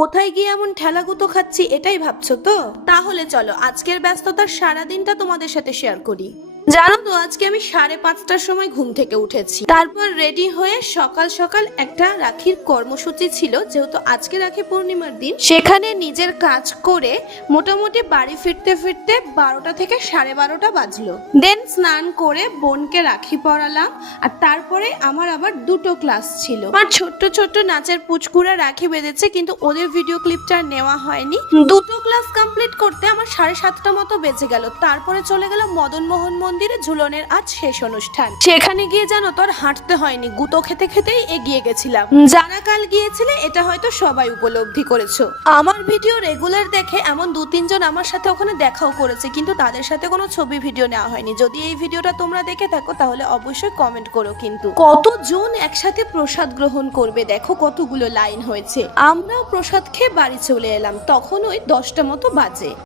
কোথায় গিয়ে এমন ঠেলাগুতো খাচ্ছি এটাই ভাবছো তো? তাহলে চলো আজকের ব্যস্ততার সারাদিনটা তোমাদের সাথে শেয়ার করি। জানো তো আজকে আমি 5:30টার সময় ঘুম থেকে উঠেছি, তারপর রেডি হয়ে সকাল সকাল একটা রাখির কর্মসূচি ছিল, যেহেতু আজকে রাখি পূর্ণিমার দিন। সেখানে নিজের কাজ করে মোটামুটি বাড়ি ফিরতে ফিরতে 12টা থেকে 12:30 বাজলো। দেন স্নান করে বোনকে রাখি পরালাম, আর তারপরে আমার আবার 2টো ক্লাস ছিল। আমার ছোট্ট ছোট্ট নাচের পুচকুরা রাখি বেঁধেছে, কিন্তু ওদের ভিডিও ক্লিপটা নেওয়া হয়নি। 2টো ক্লাস কমপ্লিট করতে আমার 7:30টা মতো বেজে গেল। তারপরে চলে গেল মদন মোহন মন্দিরে, ঝুলনের আজ শেষ অনুষ্ঠান। সেখানে গিয়ে জানো তো আর হাঁটতে হয়নি, গুতো খেতে খেতেই এগিয়ে গেছিলাম। যারা কাল গিয়েছিলে এটা হয়তো সবাই উপলব্ধি করেছো। আমার ভিডিও রেগুলার দেখে এমন 2-3 জন আমার সাথে ওখানে দেখাও করেছে, কিন্তু তাদের সাথে কোনো ছবি ভিডিও নেওয়া হয়নি। যদি এই ভিডিওটা তোমরা দেখে থাকো তাহলে অবশ্যই কমেন্ট করো। কিন্তু কতজন একসাথে প্রসাদ গ্রহণ করবে, দেখো কতগুলো লাইন হয়েছে। আমরাও প্রসাদ খেয়ে বাড়ি চলে এলাম, তখন ওই 10টা মতো বাজে।